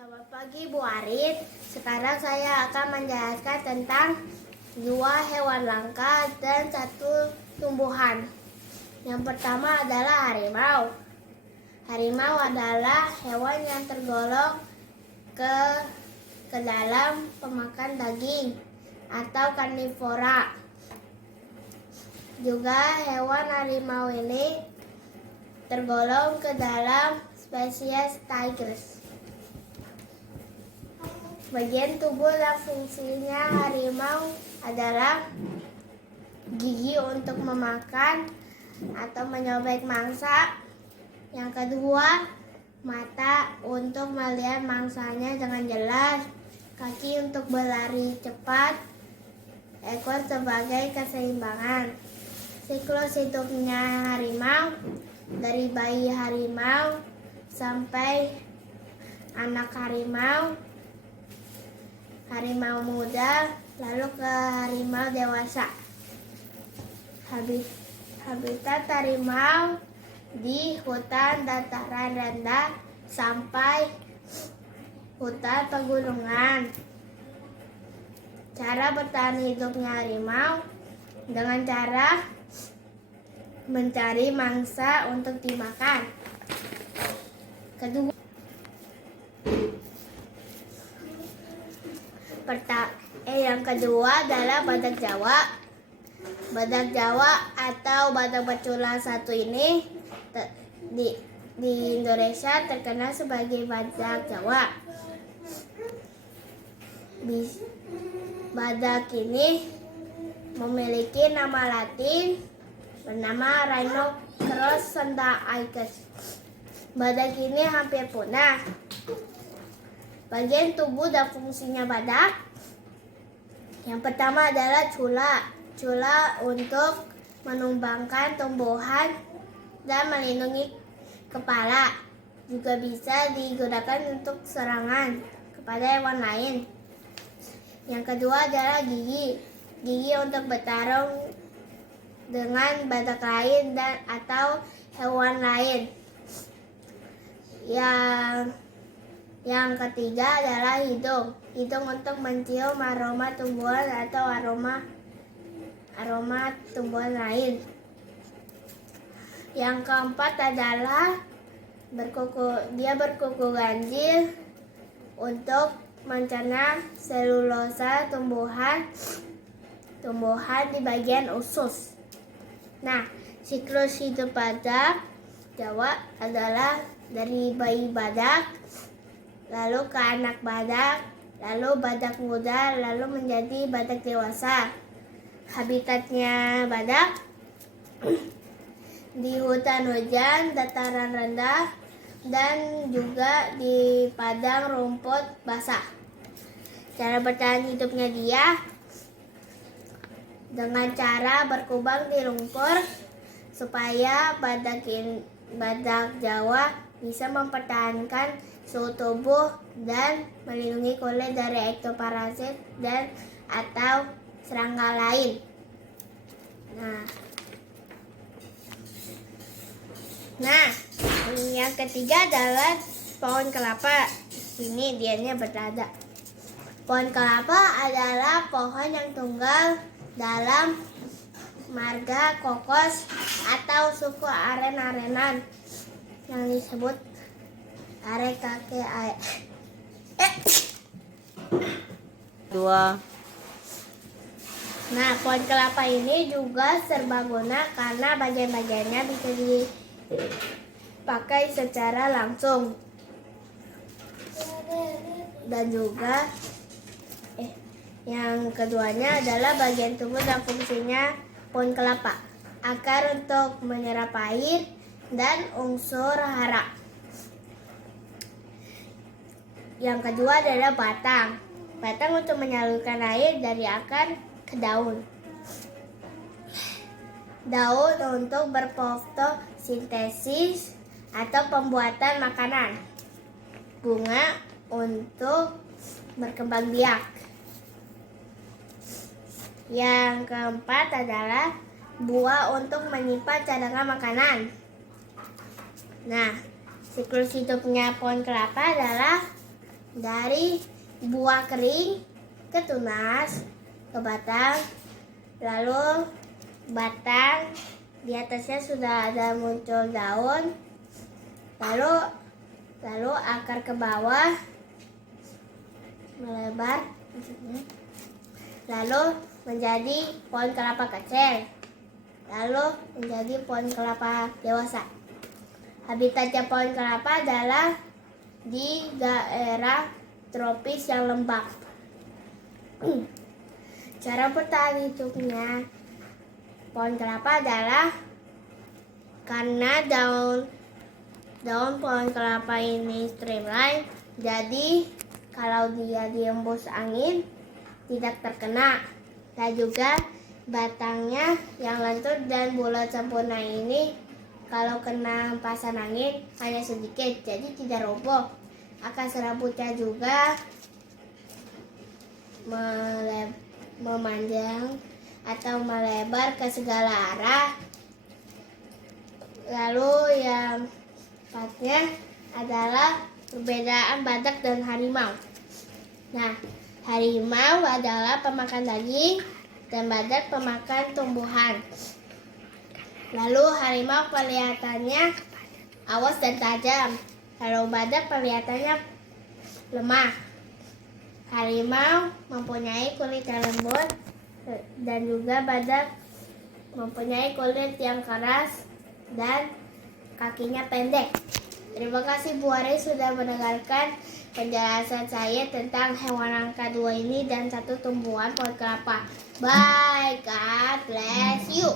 Selamat pagi Bu Arit. Sekarang saya akan menjelaskan tentang 2 hewan langka dan 1 tumbuhan. Yang pertama adalah harimau. Harimau adalah hewan yang tergolong ke dalam pemakan daging atau karnivora. Juga hewan harimau ini tergolong ke dalam spesies tigers. Bagian tubuh dan fungsinya harimau adalah gigi untuk memakan atau menyobek mangsa. Yang kedua, mata untuk melihat mangsanya dengan jelas, kaki untuk berlari cepat, ekor sebagai keseimbangan. Siklus hidupnya harimau dari bayi harimau sampai anak harimau muda, lalu ke harimau dewasa. Habitat harimau di hutan dataran rendah sampai hutan pegunungan. Cara bertahan hidupnya harimau dengan cara mencari mangsa untuk dimakan. Yang kedua adalah badak Jawa. Badak Jawa atau badak beculang satu ini di Indonesia terkenal sebagai badak Jawa. Badak ini memiliki nama latin bernama Rhinocross sondaiches. Badak ini hampir punah. Bagian tubuh dan fungsinya badak. Yang pertama adalah cula. Cula untuk menumbangkan tumbuhan dan melindungi kepala. Juga bisa digunakan untuk serangan kepada hewan lain. Yang kedua adalah gigi. Gigi untuk bertarung dengan badak lain dan atau hewan lain. Yang ketiga adalah hidung. Hidung untuk mencium aroma tumbuhan atau aroma tumbuhan lain. Yang keempat adalah berkuku ganjil untuk mencerna selulosa tumbuhan di bagian usus. Nah, siklus hidup badak Jawa adalah dari bayi badak, lalu ke anak badak, lalu badak muda, lalu menjadi badak dewasa. Habitatnya badak di hutan hujan, dataran rendah, dan juga di padang rumput basah. Cara bertahan hidupnya dia dengan cara berkubang di lumpur supaya badak Jawa bisa mempertahankan suhu tubuh dan melindungi kulit dari ektoparasit dan atau serangga lain. Nah, yang ketiga adalah pohon kelapa. Ini dianya berada. Pohon kelapa adalah pohon yang tunggal dalam marga kokos atau suku aren-arenan yang disebut Arecaceae. Nah, pohon kelapa ini juga serbaguna karena bagian-bagiannya bisa dipakai secara langsung. Dan juga yang keduanya adalah bagian tubuh dan fungsinya pohon kelapa. Akar untuk menyerap air dan unsur hara. Yang kedua adalah batang. Batang untuk menyalurkan air dari akar ke daun. Daun untuk berfotosintesis atau pembuatan makanan. Bunga untuk berkembang biak. Yang keempat adalah buah untuk menyimpan cadangan makanan. Nah, siklus hidupnya pohon kelapa adalah dari buah kering ke tunas ke batang, lalu batang di atasnya sudah ada muncul daun, lalu akar ke bawah melebar, lalu menjadi pohon kelapa kecil, lalu menjadi pohon kelapa dewasa. Habitatnya pohon kelapa adalah di daerah tropis yang lembab. Cara bertahan hidupnya pohon kelapa adalah karena daun pohon kelapa ini streamline, jadi kalau dia diembus angin tidak terkena, dan juga batangnya yang lentur dan bulat sempurna ini kalau kena empasan angin hanya sedikit, jadi tidak roboh. Akar serabutnya juga memanjang atau melebar ke segala arah. Lalu yang empatnya adalah perbedaan badak dan harimau. Nah, harimau adalah pemakan daging dan badak pemakan tumbuhan. Lalu harimau kelihatannya awas dan tajam, lalu badak kelihatannya lemah. Harimau mempunyai kulit yang lembut dan juga badak mempunyai kulit yang keras dan kakinya pendek. Terima kasih Bu Ari sudah mendengarkan penjelasan saya tentang hewan angka 2 ini dan satu tumbuhan pohon kelapa. Bye, God bless you.